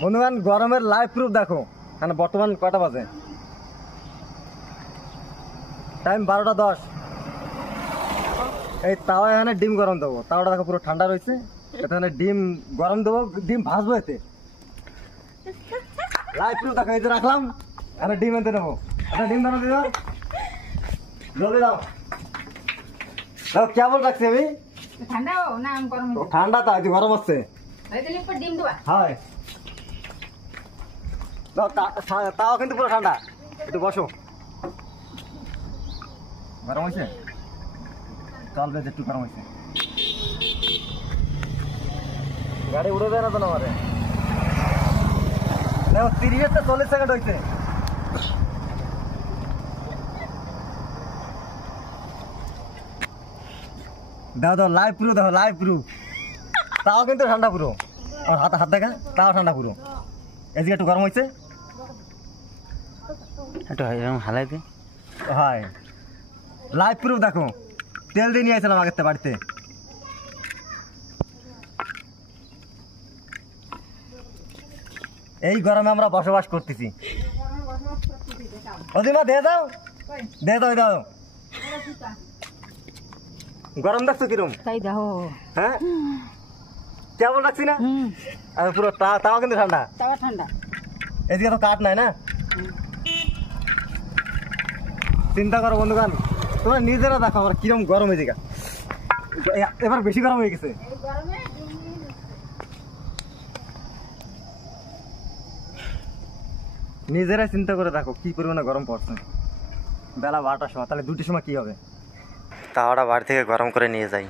বন্ধুগণ গরমের live proof দেখো। মানে বর্তমান কয়টা বাজে? টাইম 12:10। এই তাওয়া এখানে ডিম গরম দেবো। তাওয়াটা দেখো পুরো ঠান্ডা রয়েছে। এখানে ডিম গরম দেবো, ডিম ভাজবো এতে। লাইভ প্রুফ দেখো, এই যে রাখলাম। এখানে ডিম এনতে নেবো। আচ্ছা ডিম দাও দিও, জলদি দাও। দাও কেবল রাখছি আমি। ঠান্ডা না গরম? ঠান্ডা তো আজকে গরম হচ্ছে। ডিম দেবা? হ্যাঁ তাও কিন্তু পুরো ঠান্ডা। একটু বসো। গরম হয়েছে? চল বেশ একটু গরম হয়েছে। গাড়ি উড়ে যায় না তো আমারে। 30-40 সেকেন্ড হয়েছে। দাও দাও লাইভ প্রুফ, দেখো লাইভ প্রুফ। তাও কিন্তু ঠান্ডা পুরো। আমার হাত দেখা, তাও ঠান্ডা পুরো। এদিকে একটু গরম হয়েছে, একটু হালাই দে। হয় লাইভ প্রুফ দেখো। তেল দিয়ে নিয়ে আসলাম আগের বাড়িতে। এই গরমে আমরা বসবাস করতেছি। অদিমা দিয়ে দাও, দিয়ে দাও, দাও। গরম দেখছো কিরম? তাই দাও। হ্যাঁ কেমন লাগছি না? আর পুরো তাও কিন্তু ঠান্ডা। তাওয়া ঠান্ডা। এদিকে তো কাঠ নাই না। চিন্তা করো বন্ধুগণ, তোমরা নিজেরা দেখো আমার কিরম গরম এদিকে। এবার বেশি গরম হয়ে গেছে। নিজেরাই চিন্তা করে দেখো কি পরিমাণে গরম পড়ছে। বেলা 12টার সময়, তাহলে 2টির সময় কি হবে? তাওয়াটা বাড়ি থেকে গরম করে নিয়ে যাই।